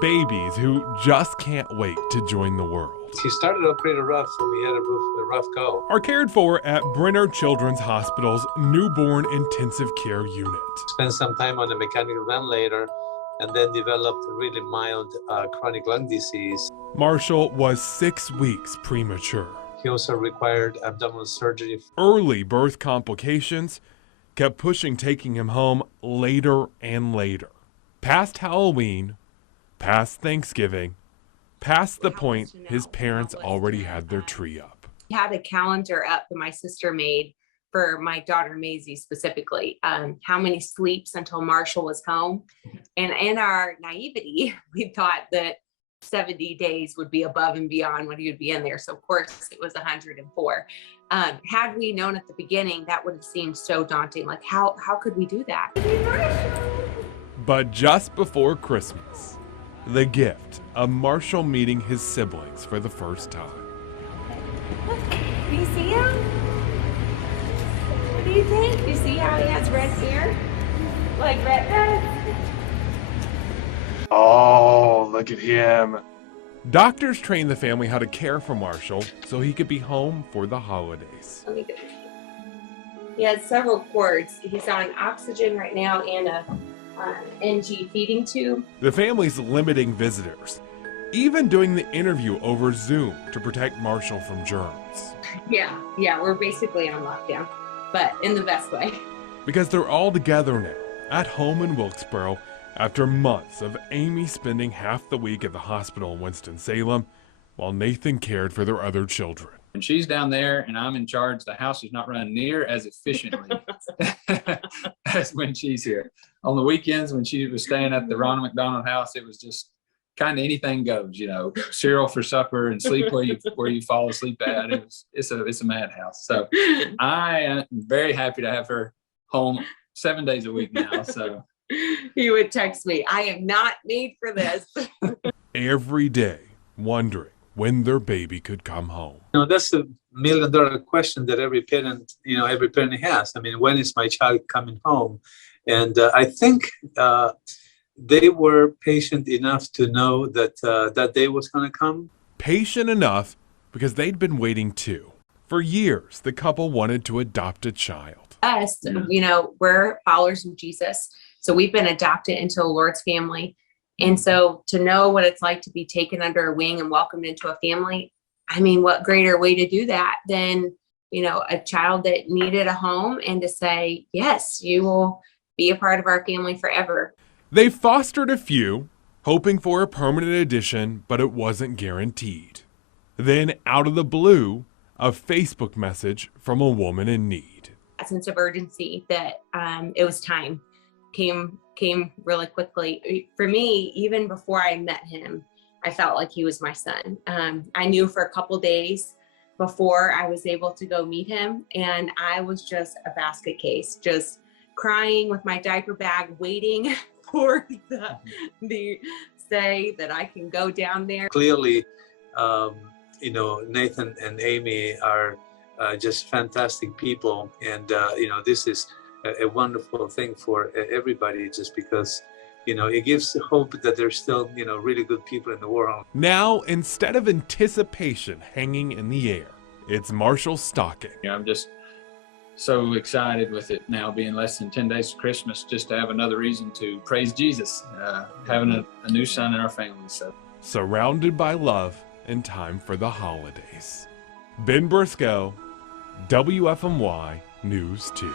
babies who just can't wait to join the world. He started out pretty rough, so we had a rough go. Are cared for at Brenner Children's Hospital's newborn intensive care unit. Spent some time on a mechanical ventilator and then developed a really mild chronic lung disease. Marshall was 6 weeks premature. He also required abdominal surgery. Early birth complications kept pushing taking him home later and later. Past Halloween, past Thanksgiving, past the point his parents already had their tree up. We had a calendar up that my sister made for my daughter Maisie specifically, how many sleeps until Marshall was home. And in our naivety, we thought that 70 days would be above and beyond when he would be in there. So of course it was 104. Had we known at the beginning, that would have seemed so daunting. Like how could we do that? But just before Christmas, the gift of Marshall meeting his siblings for the first time. Do you see him? What do you think? You see how he has red hair? Like Rhett does? Oh, look at him. Doctors trained the family how to care for Marshall so he could be home for the holidays. Let me get it. He has several cords. He's on oxygen right now and a NG feeding tube. The family's limiting visitors, even doing the interview over Zoom to protect Marshall from germs. Yeah, we're basically on lockdown, but in the best way. Because they're all together now, at home in Wilkesboro, after months of Amy spending half the week at the hospital in Winston-Salem, while Nathan cared for their other children. When she's down there and I'm in charge, the house is not run near as efficiently as when she's here. On the weekends when she was staying at the Ronald McDonald house, it was just kind of anything goes, you know, cereal for supper and sleep where you fall asleep at. It's a madhouse. So I am very happy to have her home 7 days a week now. So he would text me, I am not made for this. Every day wondering when their baby could come home. You know, that's the $1 million question that every parent has. I mean, when is my child coming home? And I think they were patient enough to know that that day was going to come. Patient enough because they'd been waiting too. For years, the couple wanted to adopt a child. Us, you know, we're followers of Jesus. So we've been adopted into the Lord's family. And so to know what it's like to be taken under a wing and welcomed into a family, I mean, what greater way to do that than, you know, a child that needed a home and to say, yes, you will be a part of our family forever. They fostered a few, hoping for a permanent addition, but it wasn't guaranteed. Then, out of the blue, a Facebook message from a woman in need. A sense of urgency that it was time came really quickly. For me, even before I met him, I felt like he was my son. I knew for a couple days before I was able to go meet him, and I was just a basket case, just crying with my diaper bag, waiting for the say that I can go down there. Clearly, you know, Nathan and Amy are just fantastic people, and you know, this is a wonderful thing for everybody, just because, you know, it gives hope that there's still, you know, really good people in the world. Now, instead of anticipation hanging in the air, it's Marshall stalking. you know, I'm just so excited with it now being less than 10 days to Christmas, just to have another reason to praise Jesus, having a new son in our family. So Surrounded by love in time for the holidays. Ben Briscoe, WFMY News 2.